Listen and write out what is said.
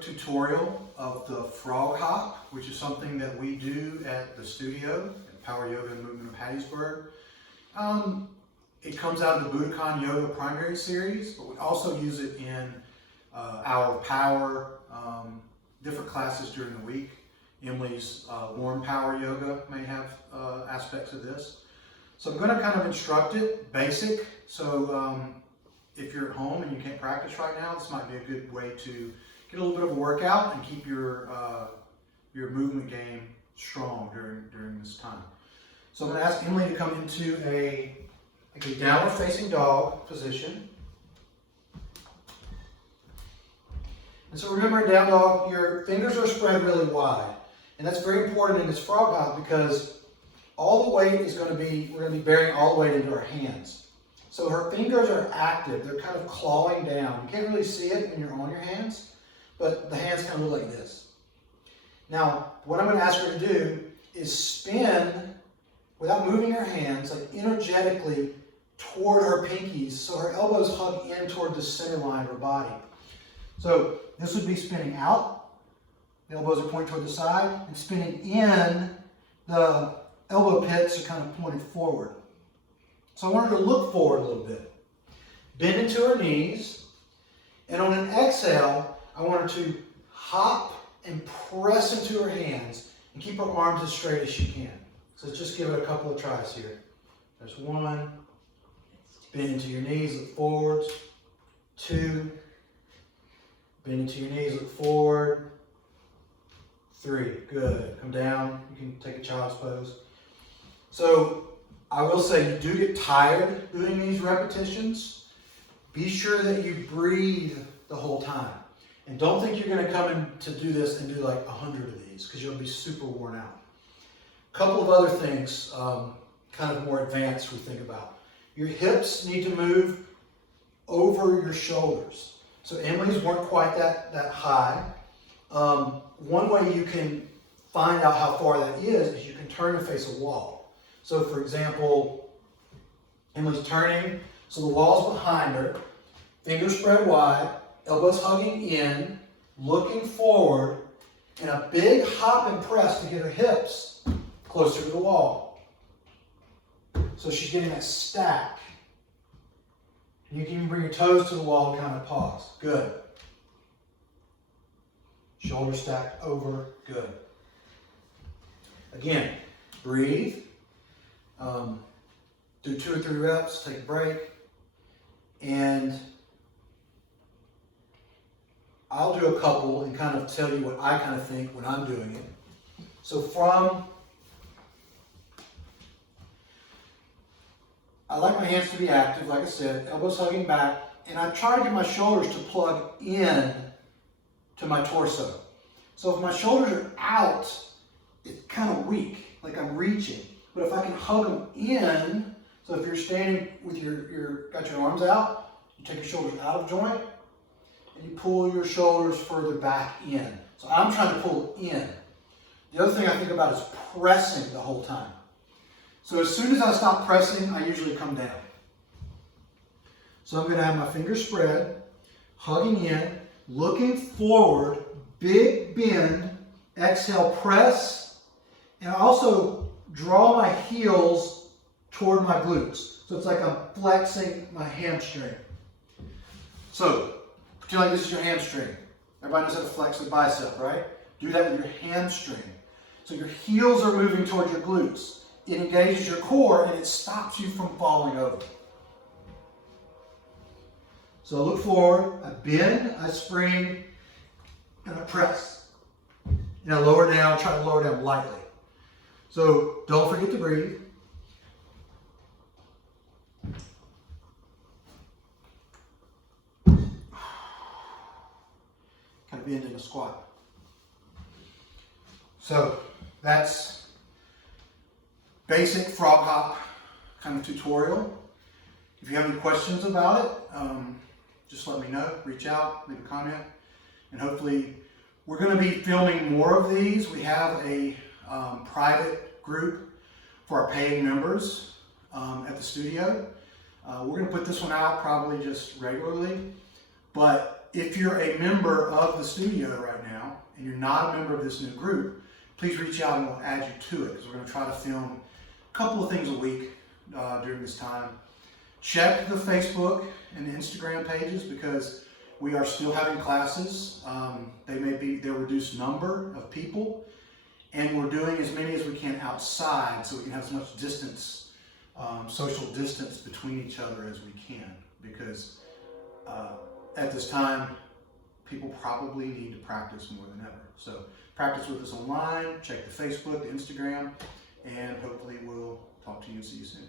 quick tutorial of the frog hop, which is something that we do at the studio at Power Yoga and Movement of Hattiesburg. It comes out of the Budokan Yoga primary series, but we also use it in our power, different classes during the week. Emmalee's warm power yoga may have aspects of this. So I'm going to kind of instruct it basic. So if you're at home and you can't practice right now, this might be a good way to get a little bit of a workout and keep your movement game strong during this time. So I'm going to ask Emmalee to come into a downward facing dog position. And so remember, in down dog, your fingers are spread really wide. And that's very important in this frog hop because all the weight is going to be, we're going to be bearing all the weight into our hands. So her fingers are active. They're kind of clawing down. You can't really see it when you're on your hands, but the hands kind of look like this. Now, what I'm going to ask her to do is spin without moving her hands, like energetically toward her pinkies, so her elbows hug in toward the center line of her body. So this would be spinning out. The elbows are pointing toward the side, and spinning in, the elbow pits are kind of pointed forward. So I want her to look forward a little bit. Bend into her knees, and on an exhale, I want her to hop and press into her hands and keep her arms as straight as she can. So let's just give it a couple of tries here. There's one. Bend into your knees, look forward. Two. Bend into your knees, look forward. Three. Good. Come down. You can take a child's pose. So I will say you do get tired doing these repetitions. Be sure that you breathe the whole time. And don't think you're going to come in to do this and do like 100 of these because you'll be super worn out. A couple of other things, kind of more advanced we think about. Your hips need to move over your shoulders. So Emmalee's weren't quite that high. One way you can find out how far that is you can turn and face a wall. So for example, Emmalee's turning, so the wall's behind her, fingers spread wide, elbows hugging in, looking forward, and a big hop and press to get her hips closer to the wall. So she's getting that stack. You can even bring your toes to the wall and kind of pause. Good. Shoulders stacked over. Good. Again, breathe. Do 2 or 3 reps, take a break. And I'll do a couple and kind of tell you what I kind of think when I'm doing it. So I like my hands to be active, like I said, elbows hugging back, and I try to get my shoulders to plug in to my torso. So if my shoulders are out, it's kind of weak, like I'm reaching. But if I can hug them in, so if you're standing with got your arms out, you take your shoulders out of joint, and you pull your shoulders further back in. So I'm trying to pull in. The other thing I think about is pressing the whole time. So as soon as I stop pressing, I usually come down. So I'm going to have my fingers spread, hugging in, looking forward, big bend, exhale, press, and I also draw my heels toward my glutes. So it's like I'm flexing my hamstring. So pretend like this is your hamstring. Everybody knows how to flex the bicep, right? Do that with your hamstring. So your heels are moving toward your glutes. It engages your core and it stops you from falling over. So look forward, I bend, I spring, and I press. And I lower down, try to lower down lightly. So don't forget to breathe. Kind of bend in a squat. So that's basic frog hop kind of tutorial. If you have any questions about it, just let me know, reach out, leave a comment, and hopefully we're going to be filming more of these. We have a private group for our paying members at the studio. We're going to put this one out probably just regularly, but if you're a member of the studio right now and you're not a member of this new group, please reach out and we'll add you to it, because we're going to try to film a couple of things a week during this time. Check the Facebook and the Instagram pages, because we are still having classes. They're reduced number of people, and we're doing as many as we can outside so we can have as much distance, social distance between each other as we can, because at this time, people probably need to practice more than ever. So practice with us online, check the Facebook, the Instagram, and hopefully we'll talk to you and see you soon.